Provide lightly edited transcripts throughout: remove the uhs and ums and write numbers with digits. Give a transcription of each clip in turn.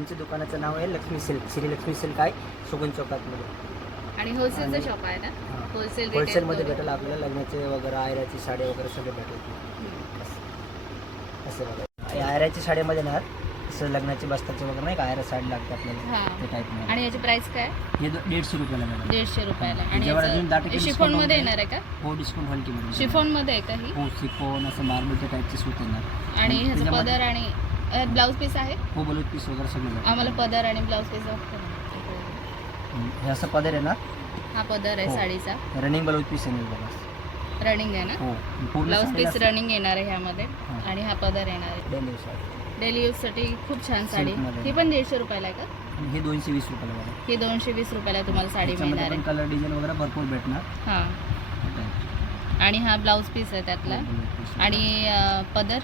आमच्या दुकानाचं नाव आहे लक्ष्मी सिल्क, श्री लक्ष्मी सिल्क आहे सुगन चौकातमध्ये. आणि होलसेलचं शॉप आहे ना? होलसेलमध्ये भेटेल आपल्याला लग्नाचे वगैरे आयराची साडी वगैरे सगळे भेटेल. असं बघा आयराच्या साडीमध्ये ना असं लग्नाचे बस्ताचे वगैरे नाही का आयरा साडी लागते आपल्याला ते टाईपमध्ये. आणि याची प्राइस काय? हे 150 रुपयाला मॅडम. 150 रुपयाला. आणि याच्यावर अजून 10% शिफॉन मध्ये येणार आहे का? हो डिस्काउंट होईल की मॅडम. शिफॉन मध्ये आहे का ही? हो शिफॉन असं मार्बलच्या टाईपचे सूत येणार. आणि ह्याचा पदर आणि ब्लाऊज पीस आहे? हो ब्लाऊज पीस वगैरे सगळं. आम्हाला पदर आणि ब्लाऊज पीस हे असं पदर आहे ना. हा पदर आहे साडीचा. रनिंग ब्लाऊज पीस आहे बघा. रनिंग आहे ना? हो ब्लाऊज पीस रनिंग येणार आहे ह्यामध्ये. आणि हा पदर येणार आहे डेली यूज साठी. खूप छान साडी. ही पण 150 रुपयाला आहे का? हे 220 रुपयाला बघा. ही 220 रुपयाला तुम्हाला साडी मिळणार आहे. कलर डिझाईन वगैरे भरपूर भेटणार. हां. आणि हा ब्लाऊज पीस आहे त्यातला. आणि पदर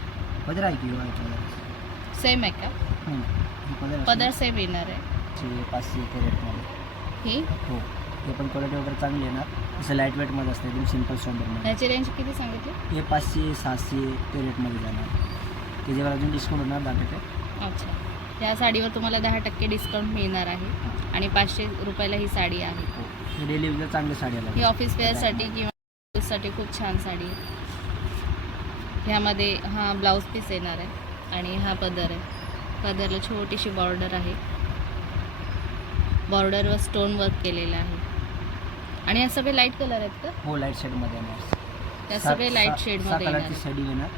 पदर आहे की सेम आहे का? पदर सेम येणार आहे. 500 ते रेटमध्ये ही हो. हे पण क्वालिटी वगैरे चांगली येणार. असं लाईट वेटमध्ये असतं एकदम सिम्पल सोबरमध्ये. ह्याची रेंज किती सांगितली? हे 500 600 ते रेटमध्ये जाणार. त्याच्यावर अजून डिस्काउंट होणार 10%. अच्छा. त्या साडीवर तुम्हाला 10% डिस्काउंट मिळणार आहे. आणि 500 रुपयाला ही साडी आहे. हे डेली यूजला चांगली साडी आहे. ही ऑफिस वेअरसाठी किंवा साठी खूप छान साडी आहे. ह्यामध्ये हा ब्लाऊज पीस येणार आहे. आणि हा पदर आहे. पदरला छोटीशी बॉर्डर आहे. बॉर्डरवर स्टोन वर्क केलेलं आहे. आणि या सगळे लाईट कलर आहेत का? हो लाईट शेडमध्ये येणार. त्या सगळे लाईट शेडमध्ये येणार. साडी येणार.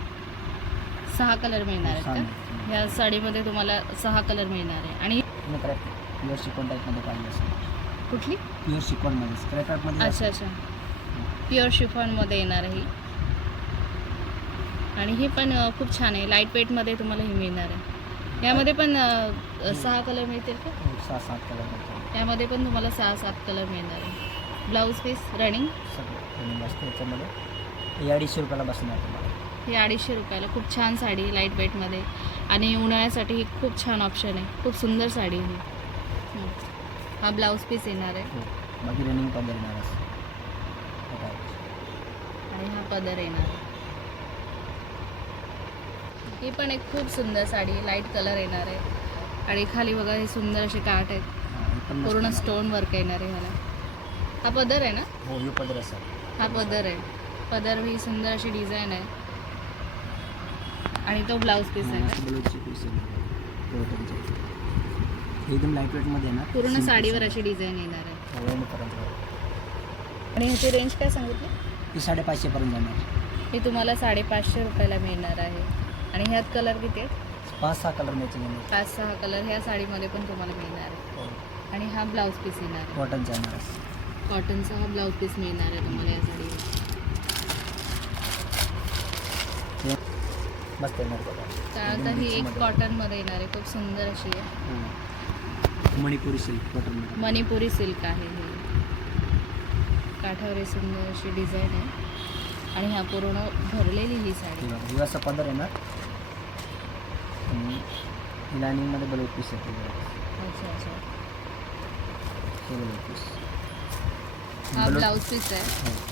6 कलर मिळणार आहेत का? या साडीमध्ये तुम्हाला 6 कलर मिळणार आहे. आणि प्युअर शिकॉन टाईपमध्ये पाहिजे असेल. कुठली? प्युअर शिकॉनमध्ये स्क्रॅपमध्ये. अच्छा. प्युअर शिफॉनमध्ये येणार आहे. आणि ही पण खूप छान आहे. लाईट वेटमध्ये तुम्हाला ही मिळणार आहे. यामध्ये पण 6 कलर मिळतील का? 6-7 कलर मिळतील. यामध्ये पण तुम्हाला 6-7 कलर मिळणार आहे. ब्लाऊज पीस रनिंग सगळं असतं याच्यामध्ये. हे 250 रुपयाला बसणार तुम्हाला. हे 250 रुपयाला. खूप छान साडी लाईट वेटमध्ये. आणि उन्हाळ्यासाठी ही खूप छान ऑप्शन आहे. खूप सुंदर साडी आहे. हा ब्लाऊज पीस येणार आहे. बाकी रनिंग पदर येणार. आणि हा पदर येणार आहे. ही पण एक खूप सुंदर साडी लाईट कलर येणार आहे. आणि खाली बघा हे सुंदर असे काठ आहेत. पूर्ण स्टोन वर्क येणार आहे ह्याला. हा पदर आहे ना? हो हे पदर असेल. हा पदर आहे. पदर ही सुंदर अशी डिझाईन आहे. आणि तो ब्लाऊज पीस आहे. ब्लाऊजची पीस एकदम लाईट वेटमध्ये येणार. पूर्ण साडीवर अशी डिझाईन येणार आहे. आणि ह्याची रेंज काय सांगितली? ती 550 पर्यंत जाणार. ही तुम्हाला 550 रुपयाला मिळणार आहे. आणि ह्यात कलर किती आहेत? 5-6 कलर मिळतील. 5-6 कलर ह्या साडीमध्ये पण तुम्हाला मिळणार आहे. आणि हा ब्लाऊज पीस येणार आहे. कॉटनचा येणार. कॉटनचा हा ब्लाऊज पीस मिळणार आहे तुम्हाला या साडीवर. मस्त येणार बघा. त्यानंतर ही एक कॉटनमध्ये येणार आहे. खूप सुंदर अशी आहे. Manipuri silk cotton. Manipuri silk आहे ही. काठावर सुंदर अशी डिझाईन आहे. आणि हा पूर्ण भरलेली ही साडी. ही असं पदर येणार. ही लायनिंगमध्ये ब्लाऊज पीस येते. अच्छा. Blouse piece. हा ब्लाऊज पीस आहे.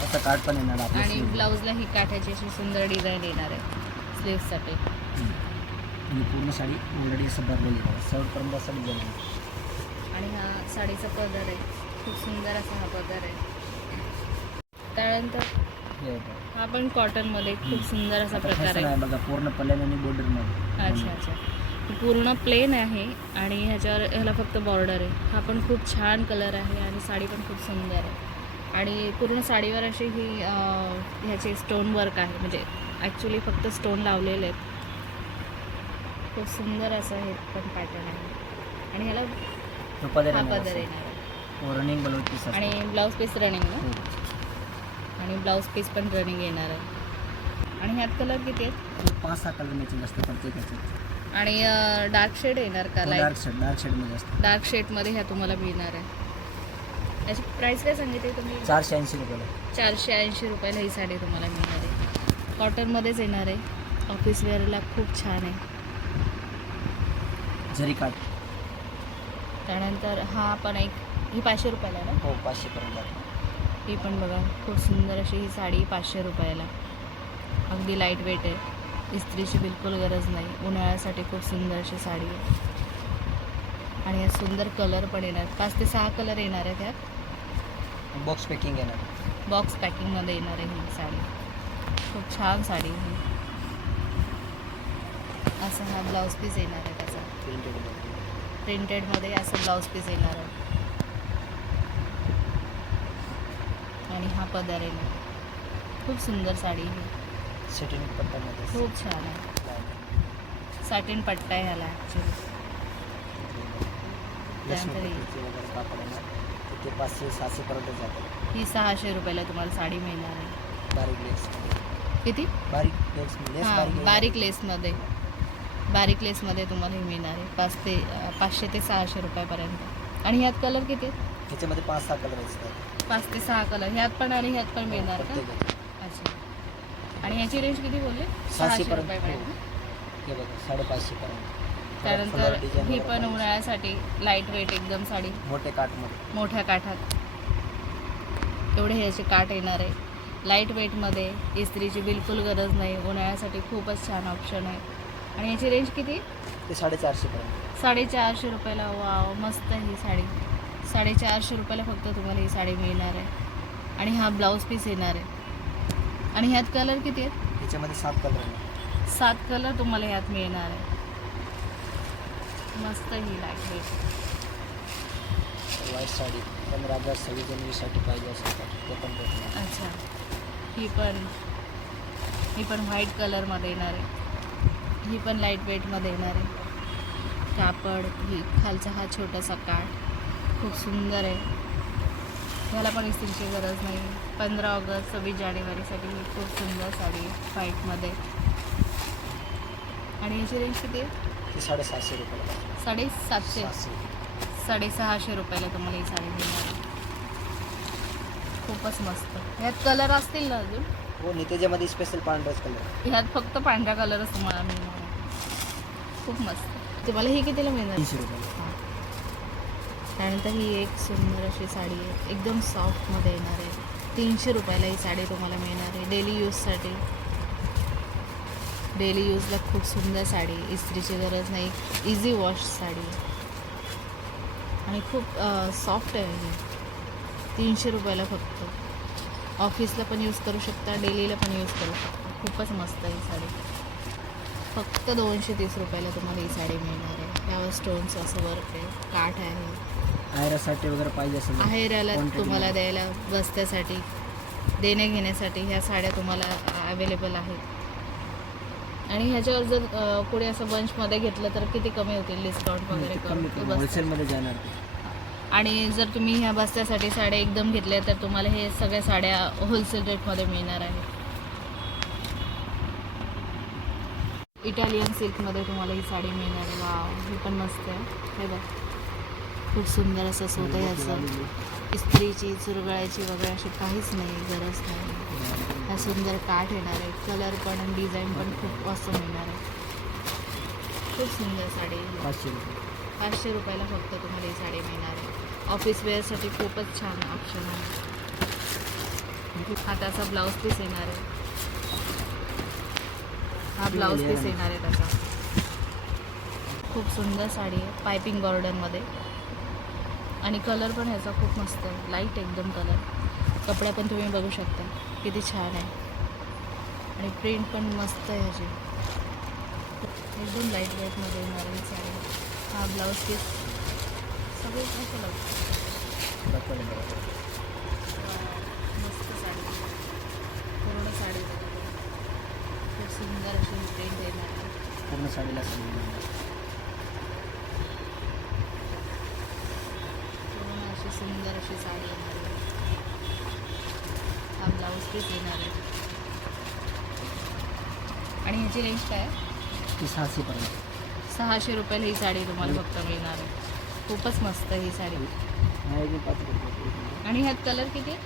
असं कार्ड पण येणार आपल्या. आणि ब्लाऊजला ही काठाची अशी सुंदर डिझाईन येणार आहे स्लीव्हसाठी. आणि पूर्ण साडी ऑलरेडी असं भरलेली आहे. सर्वपर्यंत असं डिझाईन आहे. आणि हा साडीचा पदर आहे. खूप सुंदर असा हा पदर आहे. त्यानंतर हा पण कॉटनमध्ये खूप सुंदर असा प्रकार आहे. बघा पूर्ण प्लेन आणि बॉर्डरमध्ये. अच्छा. पूर्ण प्लेन आहे. आणि ह्याला फक्त बॉर्डर आहे. हा पण खूप छान कलर आहे. आणि साडी पण खूप सुंदर आहे. आणि पूर्ण साडीवर अशी ही ह्याचे स्टोन वर्क आहे. म्हणजे ॲक्च्युली फक्त स्टोन लावलेले आहेत. खूप सुंदर असं हे पण पॅटर्न आहे. आणि ह्याला हा पदर येणार आहे. Running blouse piece. आणि ब्लाऊज पीस रनिंग ना. आणि ब्लाऊज पीस पण रनिंग येणार आहे. आणि ह्यात कलर किती आहेत? 5-6 कलर मिळतील जास्त प्रत्येकाचे. आणि डार्क शेड येणार का? डार्क शेडमध्ये असतं. डार्क शेडमध्ये ह्या तुम्हाला मिळणार आहे. याची प्राईस काय सांगितली तुम्ही? 480 रुपयाला. 480 रुपयाला ही साडी तुम्हाला मिळणार आहे. कॉटनमध्येच येणार आहे. ऑफिस वेअरला खूप छान आहे. जरी काट. त्यानंतर हा पण एक ही 500 रुपयाला ना? हो 500 पर्यंत. ही पण बघा खूप सुंदर अशी ही साडी 500 रुपयाला. अगदी लाईट वेट आहे. इस्त्रीची बिलकुल गरज नाही. उन्हाळ्यासाठी खूप सुंदर अशी साडी आहे. आणि या सुंदर कलर पण येणार, 5 ते 6 कलर येणार आहे त्यात. बॉक्स पॅकिंग येणार. बॉक्स पॅकिंगमध्ये येणार आहे ही साडी. खूप छान साडी ही. असं हा ब्लाऊज पीस येणार आहे त्याचा, प्रिंटेडमध्ये असं ब्लाऊज पीस येणार आहे. आणि हा पदर येणार. खूप सुंदर साडी ही, सेटिंग पट्ट्यामध्ये खूप छान आहे. सॅटिन पट्टा आहे ह्याला ॲक्च्युली. त्यानंतर वगैरे कापड येणार. ते 500-600 पर्यंत जातं. ही 600 रुपयाला तुम्हाला साडी मिळणार आहे. बारीक लेस, किती? बारीक लेस, लेस हां, बारीक बारीक लेसमध्ये, बारीक लेसमध्ये तुम्हाला हे मिळणार आहे 500 ते 600 रुपयापर्यंत. आणि ह्यात कलर किती? ह्याच्यामध्ये 5-6 कलर असतात. 5 ते 6 कलर ह्यात पण आणि ह्यात पण मिळणार का? प्रत्येकाचे. अच्छा. आणि ह्याची रेंज किती बोलले? 600 600 रुपयापर्यंत. हे बघा 550 पर्यंत. त्यानंतर ही पण उन्हाळ्यासाठी लाईट वेट एकदम साडी, मोठे काठमध्ये. मोठ्या काठात एवढे ह्याचे काठ येणार आहे. लाईट वेटमध्ये, इस्त्रीची बिलकुल गरज नाही. उन्हाळ्यासाठी खूपच छान ऑप्शन आहे. आणि याची रेंज किती? ते 450 पर्यंत. 450 रुपयाला. वाव, मस्त आहे ही साडी. 450 रुपयाला फक्त तुम्हाला ही साडी मिळणार आहे. आणि हा ब्लाऊज पीस येणार आहे. आणि ह्यात कलर किती आहेत? ह्याच्यामध्ये 7 कलर आहे. 7 कलर तुम्हाला ह्यात मिळणार आहे. मस्त ही लाईट वेट व्हाईट साडी 15,000 26 जानेवारीसाठी पाहिजे असेल तर ते पण भेटणार. अच्छा. ही पण व्हाईट कलरमध्ये येणार आहे. ही पण लाईट वेटमध्ये येणार आहे. कापड, ही खालचा हा छोटासा काठ खूप सुंदर आहे. ह्याला पण इस्त्रीची गरज नाही. 15 ऑगस्ट 26 जानेवारीसाठी ही खूप सुंदर साडी आहे व्हाईटमध्ये. आणि याची रेंज किती आहे? ते 750 रुपये. 750, 650 रुपयाला तुम्हाला ही साडी मिळणार आहे. खूपच मस्त. ह्यात कलर असतील ना अजून? हो नाही, त्याच्यामध्ये स्पेशल पांढराच कलर. ह्यात फक्त पांढरा कलरच तुम्हाला मिळणार आहे. खूप मस्त. तुम्हाला ही कितीला मिळणार? 300 रुपये. हां. त्यानंतर ही एक सुंदर अशी साडी आहे, एकदम सॉफ्टमध्ये येणार आहे. 300 रुपयाला ही साडी तुम्हाला मिळणार आहे. डेली यूजसाठी, डेली यूजला खूप सुंदर साडी, इस्त्रीची गरज नाही, इझी वॉश साडी आणि खूप सॉफ्ट आहे ही. 300 रुपयाला फक्त. ऑफिसला पण यूज करू शकता, डेलीला पण यूज करू शकता. खूपच मस्त आहे ही साडी. फक्त 230 रुपयाला तुम्हाला ही साडी मिळणार आहे. यावर स्टोनचं असं वर्क आहे, काठ आहे. आहेरासाठी वगैरे पाहिजे असेल आहेराला तुम्हाला द्यायला, बस्त्यासाठी, देण्या घेण्यासाठी ह्या साड्या तुम्हाला अवेलेबल आहेत. आणि ह्याच्यावर जर पुढे असं बंचमध्ये घेतलं तर किती कमी होतील डिस्काउंट वगैरे कमी करून? होलसेलमध्ये जाणार ते. आणि जर तुम्ही ह्या बस्त्यासाठी साड्या एकदम घेतल्या तर तुम्हाला हे सगळ्या साड्या होलसेल रेटमध्ये मिळणार आहे. इटालियन सिल्कमध्ये तुम्हाला ही साडी मिळणार आहे. वाव, ही पण मस्त आहे. हे बघ, खूप सुंदर असं सूत आहे ह्याचं. इस्त्रीची, चुरगळायची वगैरे अशी काहीच नाही, गरज नाही. हा सुंदर काठ येणार आहे. कलर पण आणि डिझाईन पण खूप मस्त मिळणार आहे. खूप सुंदर साडी. 500 रुपये. 500 रुपयाला फक्त तुम्हाला ही साडी मिळणार आहे. ऑफिस वेअरसाठी खूपच छान ऑप्शन आहे. हा त्याचा ब्लाऊज पीस येणार आहे. हा ब्लाऊज पीस येणार आहे त्याचा. खूप सुंदर साडी आहे, पायपिंग बॉर्डरमध्ये. आणि कलर पण ह्याचा खूप मस्त आहे, लाईट एकदम कलर. कपडा पण तुम्ही बघू शकता किती छान आहे. आणि प्रिंट पण मस्त आहे ह्याची, एकदम लाईट वेटमध्ये येणार आहे साडी. हा ब्लाऊज पीस सगळे कसं लागतं. मस्त साडी, पूर्ण साडी खूप सुंदर अशी प्रिंट येणार आहे. पूर्ण साडीला पूर्ण अशी सुंदर अशी साडी येणार आहे. हा ब्लाऊज पीस येणार आहे. आणि ह्याची रेंज काय आहे? ती 600 पर्यंत. 600 रुपयाला ही साडी तुम्हाला फक्त मिळणार आहे. खूपच मस्त ही साडी. हा एकदम 5 रुपये. आणि ह्यात कलर किती आहे?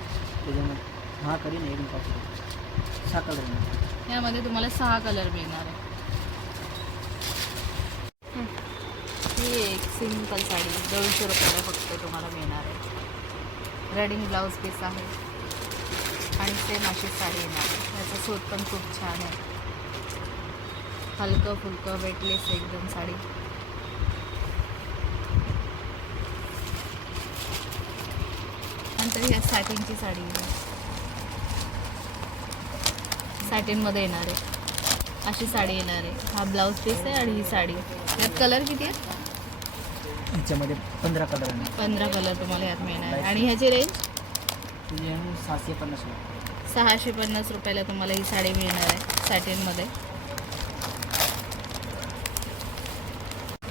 त्याच्यामध्ये हा करी ना एकदम 5 रुपये. 6 कलर. यामध्ये तुम्हाला 6 कलर मिळणार आहे. ही एक सिंपल साडी 200 रुपयाला फक्त तुम्हाला मिळणार आहे. रनिंग ब्लाऊज पीस आहे आणि सेम अशी साडी येणार आहे. त्याचं सूत पण खूप छान आहे, हलकं फुलकं वेटलेस एकदम साडी. सॅटिनची साडी आहे, सॅटिनमध्ये येणार आहे अशी साडी येणार आहे. हा ब्लाऊज पीस आहे आणि ही साडी. यात कलर किती आहे? ह्याच्यामध्ये 15 कलर आहे. 15 कलर तुम्हाला यात मिळणार आहे. आणि ह्याची रेंज 750 650 रुपयाला तुम्हाला ही साडी मिळणार आहे सॅटिनमध्ये.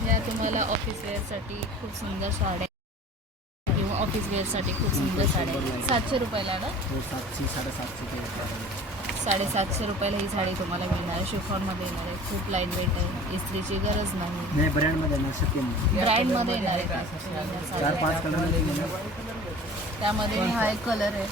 ह्या तुम्हाला ऑफिस वेअरसाठी खूप सुंदर साड्या किंवा ऑफिस वेअरसाठी खूप सुंदर साड्या 700 रुपयाला ना. 700 750 750 रुपयाला ही साडी तुम्हाला मिळणार आहे. शिफॉनमध्ये येणार आहे. खूप लाईट वेट आहे. इस्त्रीची गरज नाही. नाही ब्रँडमध्ये ना सत्यम ब्रँडमध्ये येणार आहे. 4-5 कलर. त्यामध्ये हा एक कलर आहे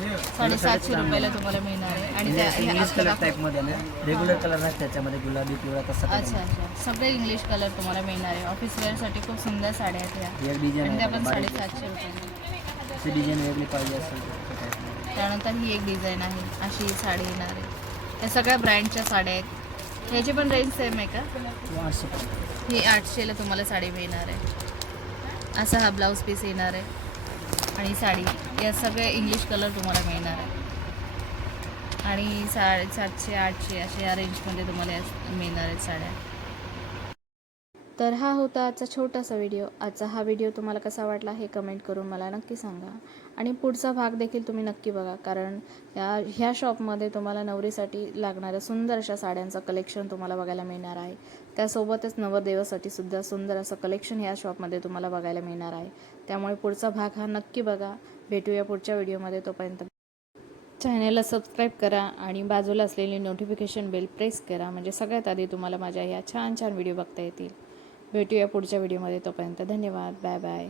750 रुपयाला तुम्हाला मिळणार आहे. आणि त्या इंग्लिश कलर टाईपमध्ये ना रेग्युलर कलर नाही त्याच्यामध्ये गुलाबी पिवळा तसा अच्छा अच्छा सगळे इंग्लिश कलर तुम्हाला मिळणार आहे. ऑफिस वेअरसाठी खूप सुंदर साड्या आहेत ह्या. एक डिझाईन आणि त्या आहे पण 750 रुपये. डिझाईन वेगळी पाहिजे असेल तर. त्यानंतर ही एक डिझाईन आहे अशी ही साडी येणार आहे. या सगळ्या ब्रँडच्या साड्या आहेत. ह्याची पण रेंज सेम आहे का? 800 ही 800ला तुम्हाला साडी मिळणार आहे. असा हा ब्लाऊज पीस येणार आहे आणि साडी. या सगळे इंग्लिश कलर तुम्हाला मिळणार आहे. आणि 750 800 अशा या रेंजमध्ये तुम्हाला मिळणार आहेत साड्या. तर हा होता आजचा छोटासा व्हिडिओ. आजचा हा व्हिडिओ तुम्हाला कसा वाटला हे कमेंट करून मला नक्की सांगा. आणि पुढचा भाग देखील तुम्ही नक्की बघा, कारण ह्या शॉपमध्ये तुम्हाला नवरीसाठी लागणाऱ्या सुंदर अशा साड्यांचं कलेक्शन तुम्हाला बघायला मिळणार आहे. त्यासोबतच नवरदेवासाठी सुद्धा सुंदर असं कलेक्शन ह्या शॉपमध्ये तुम्हाला बघायला मिळणार आहे. त्यामुळे पुढचा भाग हा नक्की बघा. भेटूया पुढच्या व्हिडिओमध्ये. तोपर्यंत चॅनलला सबस्क्राईब करा आणि बाजूला असलेली नोटिफिकेशन बेल प्रेस करा, म्हणजे सगळ्यात आधी तुम्हाला माझ्या ह्या छान छान व्हिडिओ बघता येतील. भेटूया पुढच्या व्हिडिओमध्ये. तोपर्यंत धन्यवाद. Bye bye.